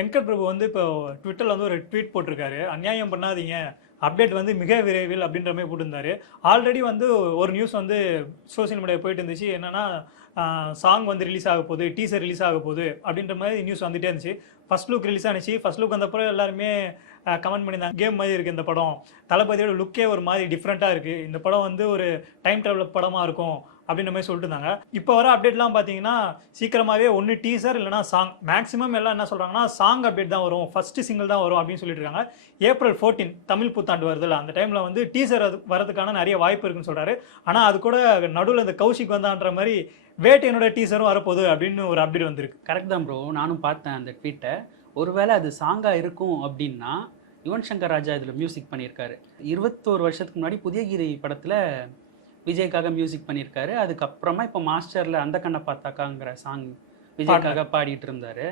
வெங்கட் பிரபு வந்து இப்போ ட்விட்டரில் வந்து ஒரு ட்வீட் போட்டிருக்காரு. அநியாயம் பண்ணாதீங்க. அப்டேட் வந்து மிக விரைவில் அப்படின்ற மாதிரி போட்டிருந்தாரு. ஆல்ரெடி வந்து ஒரு நியூஸ் வந்து சோஷியல் மீடியா போயிட்டு இருந்துச்சு. என்னன்னா சாங் வந்து ரிலீஸ் ஆக போகுது. டீசர் ரிலீஸ் ஆக போகுது. அப்படின்ற மாதிரி நியூஸ் வந்துட்டே இருந்துச்சு. ஃபர்ஸ்ட் லுக் ரிலீஸ் ஆனிச்சு. ஃபர்ஸ்ட் லுக் வந்தப்பறம் எல்லாருமே கமெண்ட் பண்ணியிருந்தாங்க. கேம் மாதிரி இருக்குது இந்த படம். தளபதியோட லுக்கே ஒரு மாதிரி டிஃப்ரெண்ட்டாக இருக்குது இந்த படம் வந்து ஒரு டைம் ட்ராவல் படமாக இருக்கும். அப்படின்ற மாதிரி சொல்லிட்டு இருந்தாங்க இப்போ வர அப்டேட்லாம் பார்த்தீங்கன்னா சீக்கிரமாகவே ஒன்று டீசர் இல்லைனா சாங் மேக்ஸிமம் எல்லாம் என்ன சொல்கிறாங்கன்னா சாங் அப்டேட் தான் வரும். ஃபஸ்ட்டு சிங்கிள் தான் வரும் அப்படின்னு சொல்லிட்டு இருக்காங்க ஏப்ரல் ஃபோர்டீன் தமிழ் புத்தாண்டு வருதுல்ல அந்த டைமில் வந்து டீசர் அது வரதுக்கான நிறைய வாய்ப்பு இருக்குன்னு சொல்கிறாரு ஆனால் அது கூட நடுவில் இந்த கௌஷிக் வந்தான்ற மாதிரி வேட்டையனோட டீசரும் வரப்போகுது அப்படின்னு ஒரு அப்டேட் வந்திருக்கு. கரெக்ட் தான் ப்ரோ நானும் பார்த்தேன் அந்த ட்வீட்டை ஒருவேளை அது சாங்காக இருக்கும் அப்படின்னா யுவன் சங்கர் ராஜா இதில் மியூசிக் பண்ணியிருக்காரு. இருபத்தோரு வருஷத்துக்கு முன்னாடி புதிய கீதை படத்தில் விஜய்க்காக மியூசிக் பண்ணியிருக்காரு. அதுக்கப்புறமா இப்போ மாஸ்டரில் அந்த கண்ணை பார்த்தாக்காங்கிற சாங் விஜய்க்காக பாடிட்டு இருந்தாரு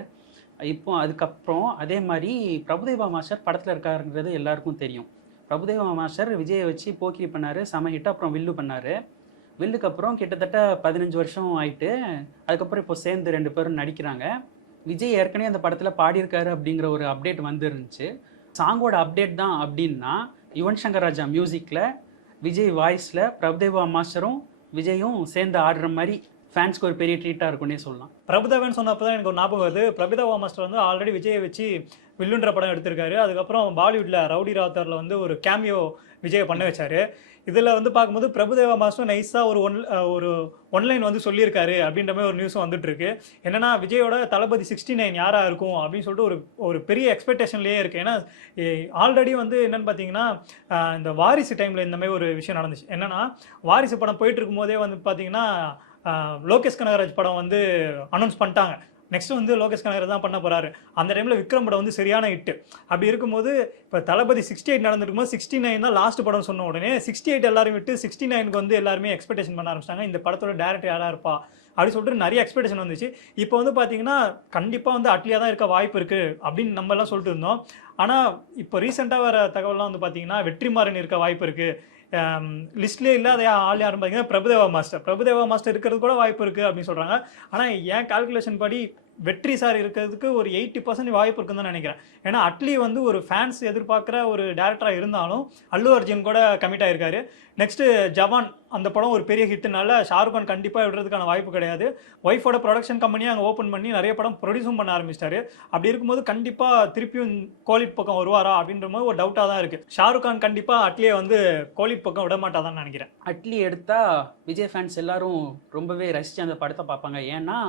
இப்போ அதுக்கப்புறம் அதே மாதிரி பிரபுதேவா மாஸ்டர் படத்தில் இருக்காருன்றது எல்லாருக்கும் தெரியும். பிரபுதேவா மாஸ்டர் விஜயை வச்சு போக்கிரி பண்ணாரு செம ஹிட் அப்புறம் வில்லு பண்ணாரு. வில்லுக்கு அப்புறம் கிட்டத்தட்ட பதினஞ்சு வருஷம் ஆயிட்டு அதுக்கப்புறம் இப்போ சேர்ந்து ரெண்டு பேரும் நடிக்கிறாங்க. விஜய் ஏற்கனவே அந்த படத்தில் பாடியிருக்காரு அப்படிங்கிற ஒரு அப்டேட் வந்துருந்துச்சு. சாங்கோட அப்டேட் தான் அப்படின்னா யுவன் சங்கர் ராஜா மியூசிக்கில் விஜய் வாய்ஸில் பிரபுதேவா மாஸ்டரும் விஜயும் சேர்ந்து ஆடுற மாதிரி ஃபேன்ஸ்க்கு ஒரு பெரிய ட்ரீட்டாக இருக்கும்னே சொல்லலாம். பிரபுதேவன் சொன்னப்போ தான் எனக்கு ஒரு ஞாபகம் வருது. பிரபுதேவா மாஸ்டர் வந்து ஆல்ரெடி விஜயை வச்சு வில்லுன்ற படம் எடுத்திருக்காரு. அதுக்கப்புறம் பாலிவுட்டில் ரவுடி ராத்தரில் வந்து ஒரு கேமியோ விஜயை பண்ண வச்சாரு. இதில் வந்து பார்க்கும்போது பிரபுதேவா மாஸ்டர் நைஸாக ஒரு ஒன் ஒரு ஒன்லைன் வந்து சொல்லியிருக்காரு அப்படின்ற மாதிரி ஒரு நியூஸும் வந்துட்டு இருக்கு என்னன்னா விஜயோட தளபதி சிக்ஸ்டி நைன் யாராக இருக்கும் அப்படின்னு சொல்லிட்டு ஒரு ஒரு பெரிய எக்ஸ்பெக்டேஷன்லேயே இருக்கு. ஏன்னா ஆல்ரெடி வந்து என்னன்னு பார்த்தீங்கன்னா இந்த வாரிசு டைமில் இந்த மாதிரி ஒரு விஷயம் நடந்துச்சு. என்னன்னா வாரிசு படம் போயிட்டு இருக்கும்போதே வந்து பார்த்தீங்கன்னா லோகேஷ் கனகராஜ் படம் வந்து அனௌன்ஸ் பண்ணிட்டாங்க. நெக்ஸ்ட் வந்து லோகேஷ் கனகர் தான் பண்ண போறாரு. அந்த டைம்ல விக்ரம் படம் வந்து சரியான ஹிட் அப்படி இருக்கும்போது இப்போ தளபதி சிக்ஸ்டி எயிட் நடந்துருக்கும் போது சிக்ஸ்டி நைன் தான் லாஸ்ட் படம் சொன்ன உடனே சிக்ஸ்டி எயிட் எல்லாரும் விட்டு சிக்ஸ்டி நைனுக்கு வந்து எல்லாருமே எக்ஸ்பெக்டேஷன் பண்ண ஆரம்பிச்சிட்டாங்க. இந்த படத்தோட டேரக்டர் யாரா இருப்பா? அப்படி சொல்லிட்டு நிறைய எக்ஸ்பெக்டேஷன் வந்துச்சு. இப்போ வந்து பார்த்தீங்கன்னா கண்டிப்பாக வந்து அட்லியாக தான் இருக்க வாய்ப்பு இருக்கு அப்படின்னு நம்ம எல்லாம் சொல்லிட்டு இருந்தோம். ஆனால் இப்போ ரீசெண்டாக வர தகவல்லாம் வந்து பார்த்தீங்கன்னா வெற்றிமாறன் இருக்க வாய்ப்பு இருக்கு. லிஸ்ட்லேயே இல்லாத ஆள் யாரும் பார்த்தீங்கன்னா பிரபுதேவா மாஸ்டர். பிரபுதேவா மாஸ்டர் இருக்கிறது கூட வாய்ப்பு இருக்குது அப்படின்னு சொல்கிறாங்க ஆனால் என் கால்குலேஷன் படி வெற்றி சார் இருக்கிறதுக்கு ஒரு எயிட்டி பர்சன்ட் வாய்ப்பு இருக்குன்னு தான் நினைக்கிறேன். ஏன்னா அட்லி வந்து ஒரு ஃபேன்ஸ் எதிர்பார்க்குற ஒரு டேரக்டராக இருந்தாலும் அல்லு அர்ஜுன் கூட கமிட் ஆயிருக்காரு. நெக்ஸ்ட்டு ஜவான் அந்த படம் ஒரு பெரிய ஹிட்னால ஷாருக் கான் கண்டிப்பாக விடுறதுக்கான வாய்ப்பு கிடையாது. ஒய்ஃபோட ப்ரொடக்ஷன் கம்பெனியை அங்கே ஓப்பன் பண்ணி நிறைய படம் ப்ரொடியூஸும் பண்ண ஆரம்பிச்சிட்டாரு. அப்படி இருக்கும்போது கண்டிப்பாக திருப்பியும் கோலிட் பக்கம் வருவாரா அப்படின்ற மாதிரி ஒரு டவுட்டாக தான் இருக்குது ஷாருக் கான் கண்டிப்பாக அட்லியை வந்து கோலிட் பக்கம் விட மாட்டாதான்னு நினைக்கிறேன். அட்லி எடுத்தால் விஜய் ஃபேன்ஸ் எல்லாரும் ரொம்பவே ரசித்து அந்த படத்தை பார்ப்பாங்க. ஏன்னா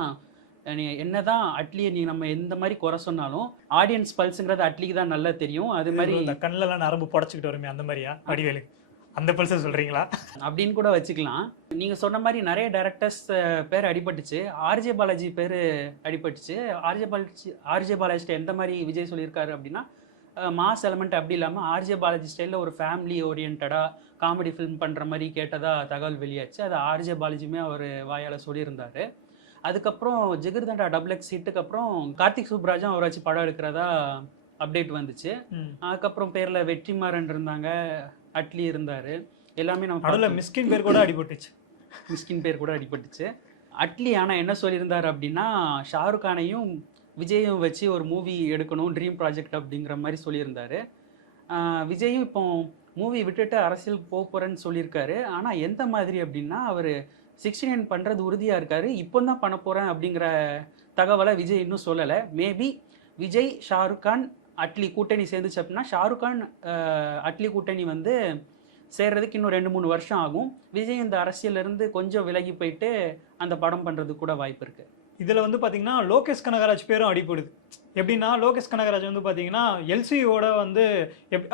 நீ என்னதான் அட்லியை நீ நம்ம எந்த மாதிரி குறை சொன்னாலும் ஆடியன்ஸ் பல்ஸுங்கிறது அட்லிக்கு தான் நல்லா தெரியும். அது மாதிரி இந்த கண்ணிலலாம் நரம்பு புடச்சிக்கிட்டு வருமே அந்த மாதிரியா? வடிவேலு. அந்த பல்ச சொல்றீங்களா? அப்படின்னு கூட வச்சுக்கலாம். நீங்க சொன்ன மாதிரி நிறைய டேரக்டர்ஸ் பேர் அடிபட்டுச்சு. ஆர்ஜே பாலாஜி பேர் அடிபட்டுச்சு. ஆர்ஜே பாலாஜி ஆர்ஜே பாலாஜிட்ட எந்த மாதிரி விஜய் சொல்லியிருக்காரு அப்படின்னா மாஸ் எலமெண்ட் அப்படி இல்லாமல் ஆர்ஜே பாலாஜி ஸ்டைலில் ஒரு ஃபேமிலி ஓரியன்டாக காமெடி ஃபிலிம் பண்ணுற மாதிரி கேட்டதா தகவல் வெளியாச்சு. அது ஆர்ஜே பாலாஜியுமே அவர் வாயால் சொல்லியிருந்தாரு. அதுக்கப்புறம் ஜிகர்தண்டா டபுள் எக்ஸ் ஹிட்டுக்கு அப்புறம் கார்த்திக் சுப்ராஜும் அவரை வச்சு படம் எடுக்கிறதா அப்டேட் வந்துச்சு. அதுக்கப்புறம் பேரில் வெற்றிமாறன் இருந்தாங்க அட்லி இருந்தார். எல்லாமே நம்ம பார்த்தோம். மிஸ்கின் பேர் கூட அடிபட்டுச்சு. மிஸ்கின் பேர் கூட அடிபட்டுச்சு. அட்லி ஆனால் என்ன சொல்லியிருந்தார் அப்படின்னா ஷாருக் கானையும் விஜயும் வச்சு ஒரு மூவி எடுக்கணும் ட்ரீம் ப்ராஜெக்ட் அப்படிங்கிற மாதிரி சொல்லியிருந்தாரு. விஜயும் இப்போ மூவி விட்டுட்டு அரசியல் போக போகிறேன்னு சொல்லியிருக்காரு. ஆனால் எந்த மாதிரி அப்படின்னா அவர் சிக்ஸ்டி நைன் பண்ணுறது உறுதியாக இருக்காரு. இப்போ தான் பண்ண போகிறேன் அப்படிங்கிற தகவலை விஜய் இன்னும் சொல்லலை. மேபி விஜய் ஷாருக் கான் அட்லி கூட்டணி சேர்ந்துச்சு அப்படின்னா ஷாருக் கான் அட்லி கூட்டணி வந்து சேர்றதுக்கு இன்னும் ரெண்டு மூணு வருஷம் ஆகும். விஜய் இந்த அரசியலிருந்து கொஞ்சம் விலகி போயிட்டு அந்த படம் பண்ணுறதுக்கு கூட வாய்ப்பு இருக்குது இதில் வந்து பார்த்தீங்கன்னா லோகேஷ் கனகராஜ் பேரும் அடிபடுது. எப்படின்னா லோகேஷ் கனகராஜ் வந்து பார்த்தீங்கன்னா எல்சியோட வந்து எப்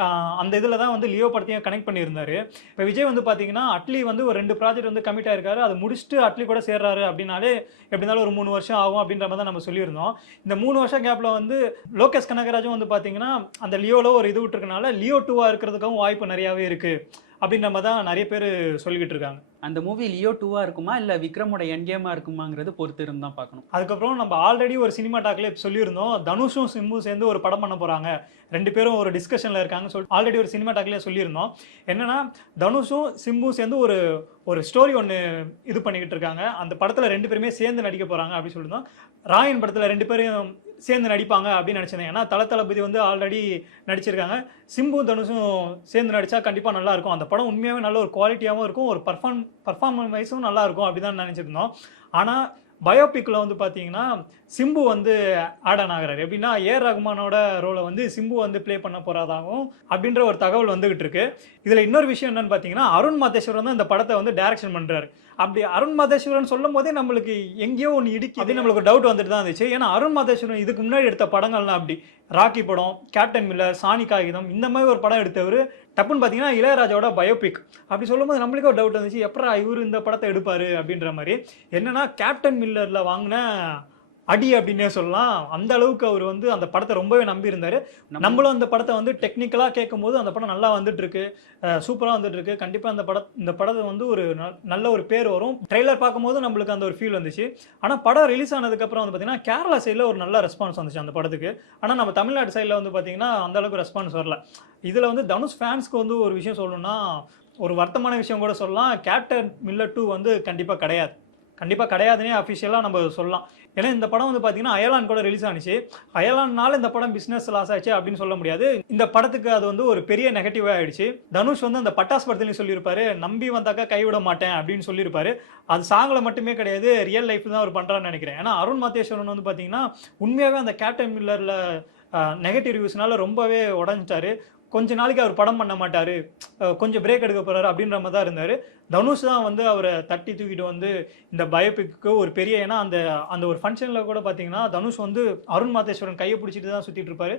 அந்த இதில் தான் வந்து லியோ படத்தையும் கனெக்ட் பண்ணியிருந்தார். இப்போ விஜய் வந்து பார்த்தீங்கன்னா அட்லி வந்து ஒரு ரெண்டு ப்ராஜெக்ட் வந்து கமிட் ஆயிருக்காரு. அதை முடிச்சுட்டு அட்லி கூட சேர்றாரு அப்படின்னாலே எப்படி இருந்தாலும் ஒரு மூணு வருஷம் ஆகும் அப்படின்ற மாதிரி தான் நம்ம சொல்லியிருந்தோம். இந்த மூணு வருஷம் கேப்பில் வந்து லோகேஷ் கனகராஜும் வந்து பார்த்தீங்கன்னா அந்த லியோவில் ஒரு இது விட்டுருக்கனால லியோ டூவாக இருக்கிறதுக்கும் வாய்ப்பு நிறையாவே இருக்குது அப்படின்ற மாதிரி தான் நிறைய பேர் சொல்லிக்கிட்டு இருக்காங்க. அந்த மூவி லியோ டூவா இருக்குமா? இல்ல விக்ரமோட என்கேமா இருக்குமாங்கிறது பொறுத்து இருந்து தான் பார்க்கணும். அதுக்கப்புறம் நம்ம ஆல்ரெடி ஒரு சினிமா டாக்ல சொல்லியிருந்தோம். தனுஷும் சிம்பு சேர்ந்து ஒரு படம் பண்ண போறாங்க. ரெண்டு பேரும் ஒரு டிஸ்கஷன்ல இருக்காங்கன்னு சொல்லி ஆல்ரெடி ஒரு சினிமா டாக்ல சொல்லியிருந்தோம். என்னன்னா தனுஷும் சிம்பும் சேர்ந்து ஒரு ஒரு ஸ்டோரி ஒன்று இது பண்ணிக்கிட்டு இருக்காங்க. அந்த படத்துல ரெண்டு பேருமே சேர்ந்து நடிக்க போறாங்க அப்படின்னு சொல்லியிருந்தோம். ராயன் படத்துல ரெண்டு பேரும் சேர்ந்து நடிப்பாங்க அப்படின்னு நினச்சிருந்தேன். ஏன்னா தல தளபதி வந்து ஆல்ரெடி நடிச்சிருக்காங்க. சிம்பு தனுஷும் சேர்ந்து நடித்தா கண்டிப்பாக நல்லாயிருக்கும் அந்த படம் உண்மையாகவே நல்ல ஒரு குவாலிட்டியாகவும் இருக்கும். ஒரு பர்ஃபார்ம் பர்ஃபார்மன்ஸ் வைஸும் நல்லா இருக்கும் அப்படி தான் நினச்சிருந்தோம். ஆனால் பயோபிக்கில் வந்து பார்த்தீங்கன்னா சிம்பு வந்து ஆட் ஆன் ஆகுறாரு. எப்படின்னா ஏஆர் ரகுமானோட ரோலை வந்து சிம்பு வந்து ப்ளே பண்ண போகிறதாகவும் அப்படின்ற ஒரு தகவல் வந்துகிட்டு இருக்கு. இதில் இன்னொரு விஷயம் என்னன்னு பார்த்தீங்கன்னா அருண் மாதேஸ்வரன் தான் இந்த படத்தை வந்து டைரக்ஷன் பண்ணுறாரு அப்படி அருண் மாதேஸ்வரன் சொல்லும் போதே நம்மளுக்கு எங்கேயோ ஒன்று இடிக்கி நம்மளுக்கு டவுட் வந்துட்டு தான் இருந்துச்சு. ஏன்னா அருண் மாதேஸ்வரன் இதுக்கு முன்னாடி எடுத்த படங்கள்லாம் அப்படி. ராக்கி படம் கேப்டன் மில்லர் சாணி காகிதம் இந்த மாதிரி ஒரு படம் எடுத்தவர் டப்புன்னு பார்த்தீங்கன்னா இளையராஜாவோட பயோபிக் அப்படி சொல்லும்போது நம்மளுக்கு ஒரு டவுட் வந்துச்சு எப்படா இவர் இந்த படத்தை எடுப்பார் அப்படின்ற மாதிரி. என்னென்னா கேப்டன் மில்லரில் வாங்கின அடி அப்படின்னே சொல்லலாம். அந்த அளவுக்கு அவர் வந்து அந்த படத்தை ரொம்பவே நம்பி இருந்தாரு நம்மளும் அந்த படத்தை வந்து டெக்னிக்கலாக கேட்கும்போது அந்த படம் நல்லா வந்துட்டு இருக்கு சூப்பராக வந்துட்டு இருக்கு கண்டிப்பாக அந்த படம் இந்த படத்தை வந்து ஒரு நல்ல ஒரு பேர் வரும். ட்ரெய்லர் பார்க்கும்போது நம்மளுக்கு அந்த ஒரு ஃபீல் வந்துச்சு. ஆனால் படம் ரிலீஸ் ஆனதுக்கப்புறம் வந்து பார்த்தீங்கன்னா கேரளா சைடில் ஒரு நல்ல ரெஸ்பான்ஸ் வந்துச்சு அந்த படத்துக்கு. ஆனால் நம்ம தமிழ்நாடு சைடில் வந்து பார்த்தீங்கன்னா அந்த அளவுக்கு ரெஸ்பான்ஸ் வரல. இதில் வந்து தனுஷ் ஃபேன்ஸ்க்கு வந்து ஒரு விஷயம் சொல்லணும்னா ஒரு வருத்தமான விஷயம் கூட சொல்லலாம். கேப்டன் மில்லர் டூ வந்து கண்டிப்பாக கிடையாது. கண்டிப்பாக கிடையாதுன்னே அஃபிஷியலாக நம்ம சொல்லலாம். ஏன்னா இந்த படம் வந்து பார்த்தீங்கன்னா அயலான் கூட ரிலீஸ் ஆனிச்சு. அயலான்னால இந்த படம் பிஸ்னஸ் லாஸ் ஆச்சு அப்படின்னு சொல்ல முடியாது. இந்த படத்துக்கு அது வந்து ஒரு பெரிய நெகட்டிவாக ஆயிடுச்சு. தனுஷ் வந்து அந்த பட்டாஸ் படத்துலையும் சொல்லியிருப்பாரு நம்பி வந்தாக்கா கைவிட மாட்டேன் அப்படின்னு சொல்லியிருப்பாரு. அது சாங்கில் மட்டுமே கிடையாது ரியல் லைஃப் தான் அவர் பண்ணுறான்னு நினைக்கிறேன். ஏன்னா அருண் மாத்தேஸ்வரன் வந்து பார்த்தீங்கன்னா உண்மையாகவே அந்த கேப்டன் மில்லரில் நெகட்டிவ் ரிவ்யூஸ்னால ரொம்பவே உடஞ்சிட்டாரு. கொஞ்ச நாளைக்கு அவர் படம் பண்ண மாட்டார். கொஞ்சம் பிரேக் எடுக்க போகிறாரு அப்படின்ற மாதிரி தான் இருந்தார். தனுஷ் தான் வந்து அவரை தட்டி தூக்கிட்டு வந்து இந்த பயோபிக்கு ஒரு பெரிய ஏன்னா அந்த அந்த ஒரு ஃபங்க்ஷனில் கூட பார்த்தீங்கன்னா தனுஷ் வந்து அருண் மாதேஸ்வரன் கையை பிடிச்சிட்டு தான் சுற்றிட்டு இருப்பார்.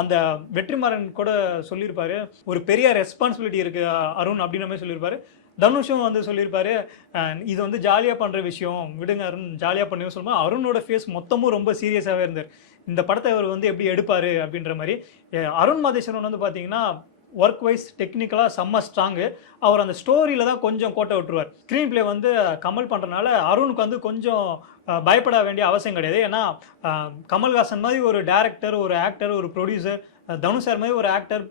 அந்த வெற்றிமாறன் கூட சொல்லியிருப்பாரு. ஒரு பெரிய ரெஸ்பான்சிபிலிட்டி இருக்குது அருண் அப்படின்ற மாதிரி சொல்லியிருப்பாரு. தனுஷும் வந்து சொல்லியிருப்பாரு இது வந்து ஜாலியாக பண்ணுற விஷயம். விடுங்க அருண் ஜாலியாக பண்ணுங்க சொல்லும்போது அருணோட ஃபேஸ் மொத்தமும் ரொம்ப சீரியஸாகவே இருந்தார். இந்த படத்தை அவர் வந்து எப்படி எடுப்பார் அப்படின்ற மாதிரி அருண் மாதேஸ்வரன் வந்து பார்த்தீங்கன்னா ஒர்க் வைஸ் டெக்னிக்கலாக செம்ம ஸ்ட்ராங்கு அவர் அந்த ஸ்டோரியில் தான் கொஞ்சம் கோட்டை விட்டுருவார். ஸ்க்ரீன் ப்ளே வந்து கமல் பண்ணுறனால அருணுக்கு வந்து கொஞ்சம் பயப்பட வேண்டிய அவசியம் கிடையாது. ஏன்னா கமல்ஹாசன் மாதிரி ஒரு டேரக்டர் ஒரு ஆக்டர் ஒரு ப்ரொடியூசர் தனுஷ் சார் மாதிரி ஒரு ஆக்டர்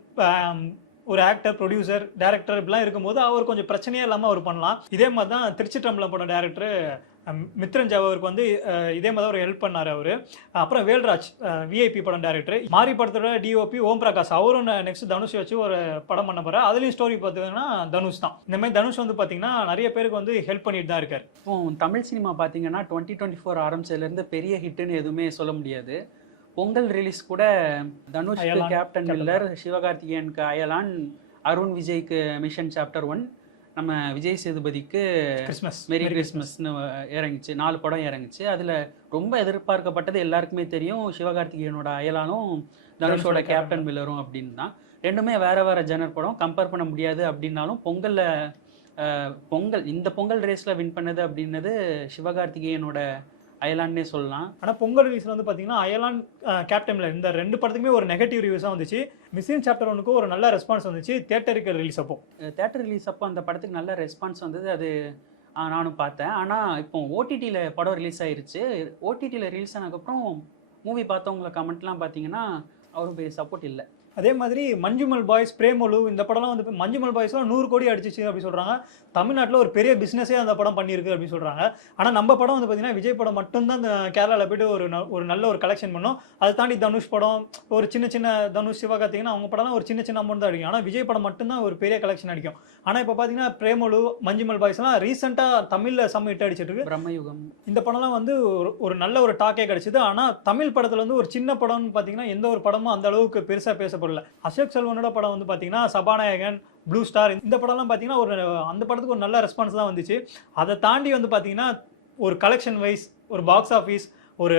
ஒரு ஆக்டர் ப்ரொடியூசர் டேரக்டர் இப்படிலாம் இருக்கும்போது அவர் கொஞ்சம் பிரச்சனையே இல்லாமல் அவர் பண்ணலாம். இதே மாதிரி தான் திருச்சிற்றம்பலம் படம் டேரக்டர் மித்ரன் அவருக்கு வந்து இதே மாதிரி அவர் ஹெல்ப் பண்ணார் அவர். அப்புறம் வேல்ராஜ் விஐபி படம் டேரக்டர் மாரி படத்தோட டிஓபி ஓம் பிரகாஷ் அவரும் நெக்ஸ்ட் தனுஷ் வச்சு ஒரு படம் பண்ண போகிறார் அதுலேயும் ஸ்டோரி பார்த்தீங்கன்னா தனுஷ் தான். இந்த மாதிரி தனுஷ் வந்து பார்த்தீங்கன்னா நிறைய பேருக்கு வந்து ஹெல்ப் பண்ணிட்டு தான் இருக்கார். இப்போ தமிழ் சினிமா பார்த்தீங்கன்னா டுவெண்ட்டி டுவெண்ட்டி ஃபோர் ஆரம்பிச்சதுலேருந்து பெரிய ஹிட்டுன்னு எதுவுமே சொல்ல முடியாது. பொங்கல் ரிலீஸ் கூட அயலான், கேப்டன் மில்லர் சிவகார்த்திகேயனுக்கு அயலான் அருண் விஜய்க்கு மிஷன் சாப்டர் ஒன் நம்ம விஜய் சேதுபதிக்கு கிறிஸ்மஸ் மேரி கிறிஸ்மஸ்னு இறங்குச்சு. நாலு படம் இறங்குச்சு. அதில் ரொம்ப எதிர்பார்க்கப்பட்டது எல்லாருக்குமே தெரியும். சிவகார்த்திகேயனோட அயலானும் தனுஷோட கேப்டன் மில்லரும் அப்படின்னு தான். ரெண்டுமே வேற வேற ஜனர் படம். கம்பேர் பண்ண முடியாது அப்படின்னாலும் பொங்கல்ல பொங்கல் இந்த பொங்கல் ரேஸ்ல வின் பண்ணது அப்படின்னது சிவகார்த்திகேயனோட அயலான்னே சொல்லலாம். ஆனா பொங்கல் ரிலீஸ்ல வந்து பாத்தீங்கன்னா அயலான் கேப்டன்ல இந்த ரெண்டு படத்துக்குமே ஒரு நெகட்டிவ் ரிவ்யூஸா வந்துச்சு. மிஸ்ஸின் சாப்டர் ஒனுக்கு ஒரு நல்ல ரெஸ்பான்ஸ் வந்துச்சு. தியேட்டருக்கு ரிலீஸ் அப்போ. தேட்டர் ரிலீஸ் அப்போ அந்த படத்துக்கு நல்ல ரெஸ்பான்ஸ் வந்தது. அது நானும் பார்த்தேன். ஆனால் இப்போ ஓடிடியில் படம் ரிலீஸ் ஆயிருச்சு. ஓடிடியில் ரிலீஸ் ஆனதுக்கப்புறம் மூவி பார்த்தவங்கள கமெண்ட்லாம் பார்த்தீங்கன்னா அவரும் பெரிய சப்போர்ட் இல்லை. அதே மாதிரி மஞ்சுமல் பாய்ஸ் பிரேமலு இந்த படம்லாம் வந்து மஞ்சுமல் பாய்ஸ்லாம் நூறு கோடி அடிச்சிச்சு அப்படி சொல்றாங்க. தமிழ்நாட்டில் ஒரு பெரிய பிஸ்னஸே அந்த படம் பண்ணியிருக்கு அப்படின்னு சொல்றாங்க. ஆனா நம்ம படம் வந்து பார்த்தீங்கன்னா விஜய் படம் மட்டும்தான் இந்த கேரளாவில் போயிட்டு ஒரு ஒரு நல்ல ஒரு கலெக்ஷன் பண்ணோம். அதை தாண்டி தனுஷ் படம் ஒரு சின்ன சின்ன தனுஷ் சிவகார்த்திகேயன் அவங்க படம்லாம் ஒரு சின்ன சின்ன அமௌண்ட் தான் அடிக்கும். ஆனால் விஜய் படம் மட்டும்தான் ஒரு பெரிய கலெக்ஷன் அடிக்கும். ஆனால் இப்போ பார்த்தீங்கன்னா பிரேமலு மஞ்சுமல் பாய்ஸ்லாம் ரீசெண்டாக தமிழில் செம்ம ஹிட் அடிச்சிட்டு இருக்கு. பிரம்மயுகம். இந்த படம்லாம் வந்து ஒரு ஒரு நல்ல ஒரு டாக்கே கிடைச்சது. ஆனால் தமிழ் படத்தில் வந்து ஒரு சின்ன படம்னு பார்த்தீங்கன்னா எந்த ஒரு படமும் அந்த அளவுக்கு பெருசாக பேசப்படல அசோக் செல்வனோட படம் வந்து பார்த்தீங்கன்னா சபாநாயகன் ப்ளூ ஸ்டார் இந்த படம்லாம் பார்த்தீங்கன்னா ஒரு அந்த படத்துக்கு ஒரு நல்ல ரெஸ்பான்ஸ் தான் வந்துச்சு. அதை தாண்டி வந்து பார்த்தீங்கன்னா ஒரு கலெக்ஷன் வைஸ் ஒரு பாக்ஸ் ஆஃபீஸ் ஒரு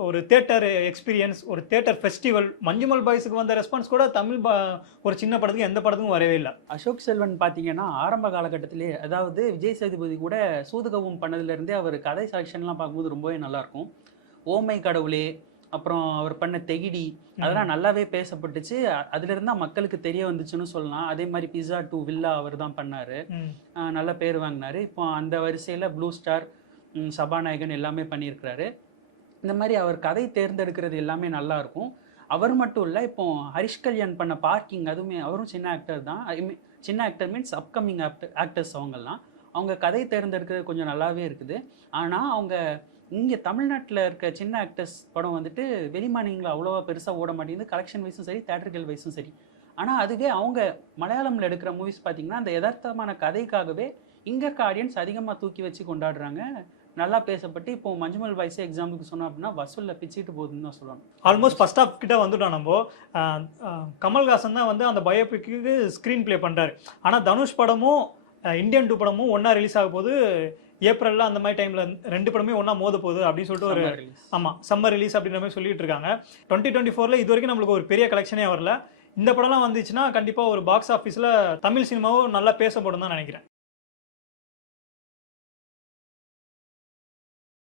ஒரு தேட்டர் எக்ஸ்பீரியன்ஸ் ஒரு தேட்டர் ஃபெஸ்டிவல் மஞ்சுமல் பாய்ஸுக்கு வந்த ரெஸ்பான்ஸ் கூட தமிழ் பா- ஒரு சின்ன படத்துக்கு எந்த படத்துக்கும் வரவே இல்லை. அசோக் செல்வன் பார்த்தீங்கன்னா ஆரம்ப காலகட்டத்திலே அதாவது விஜய் சேதுபதி கூட சூதுகவும் பண்ணதுலேருந்தே அவர் கதை செலெக்ஷன்லாம் பார்க்கும்போது ரொம்பவே நல்லாயிருக்கும் ஓமை கடவுளே அப்புறம் அவர் பண்ண தெகிடி அதெல்லாம் நல்லாவே பேசப்பட்டுச்சு. அதுல இருந்தா மக்களுக்கு தெரிய வந்துச்சுன்னு சொல்லலாம். அதே மாதிரி பிஸா டூ வில்லா அவர் தான் பண்ணாரு. நல்ல பேர் வாங்கினாரு. இப்போ அந்த வரிசையில ப்ளூ ஸ்டார் சபாநாயகன் எல்லாமே பண்ணியிருக்கிறாரு. இந்த மாதிரி அவர் கதை தேர்ந்தெடுக்கிறது எல்லாமே நல்லா இருக்கும் அவர் மட்டும் இல்லை இப்போ ஹரிஷ் கல்யாண் பண்ண பார்க்கிங் அதுவுமே அவரும் சின்ன ஆக்டர் தான். சின்ன actor means upcoming actor actors அவங்கெல்லாம். அவங்க கதை தேர்ந்தெடுக்கிறது கொஞ்சம் நல்லாவே இருக்குது. ஆனால் அவங்க இங்கே தமிழ்நாட்டில் இருக்க சின்ன ஆக்டர்ஸ் படம் வந்துட்டு வெளிமாநிலங்களில் அவ்வளோவா பெருசாக ஓட மாட்டேங்குது. கலெக்ஷன் வைஸும் சரி தேட்டர்கள் வைஸும் சரி. ஆனால் அதுவே அவங்க மலையாளம்ல எடுக்கிற மூவிஸ் பார்த்தீங்கன்னா அந்த யதார்த்தமான கதைக்காகவே இங்கே இருக்க ஆடியன்ஸ் அதிகமாக தூக்கி வச்சு கொண்டாடுறாங்க. நல்லா பேசப்பட்டு இப்போ மஞ்சுமல் பாய்ஸே எக்ஸாம்பிளுக்கு சொன்னோம் அப்படின்னா வசூலில் பிச்சுட்டு போகுதுன்னு தான் சொல்லணும். ஆல்மோஸ்ட் ஃபர்ஸ்ட் ஆஃப் கிட்ட வந்துட்டோம் நம்ம. கமல்ஹாசன் தான் வந்து அந்த பயோபிக்கு ஸ்க்ரீன் ப்ளே பண்ணுறாரு ஆனால் தனுஷ் படமும் இந்தியன் டூ படமும் ஒன்றா ரிலீஸ் ஆக போது ஏப்ரலில் அந்த மாதிரி டைமில் ரெண்டு படமே ஒன்றா மோத போகுது அப்படின்னு சொல்லிட்டு ஒரு. ஆமாம் சம்மர் ரிலீஸ் அப்படின்ற மாதிரி சொல்லிட்டு இருக்காங்க. டுவெண்ட்டி டுவெண்ட்டி ஃபோரில் இது வரைக்கும் நம்மளுக்கு ஒரு பெரிய கலெக்ஷனே வரல. இந்த படம்லாம் வந்துச்சுன்னா கண்டிப்பாக ஒரு பாக்ஸ் ஆஃபீஸில் தமிழ் சினிமாவும் நல்லா பேசப்படும் தான் நினைக்கிறேன்.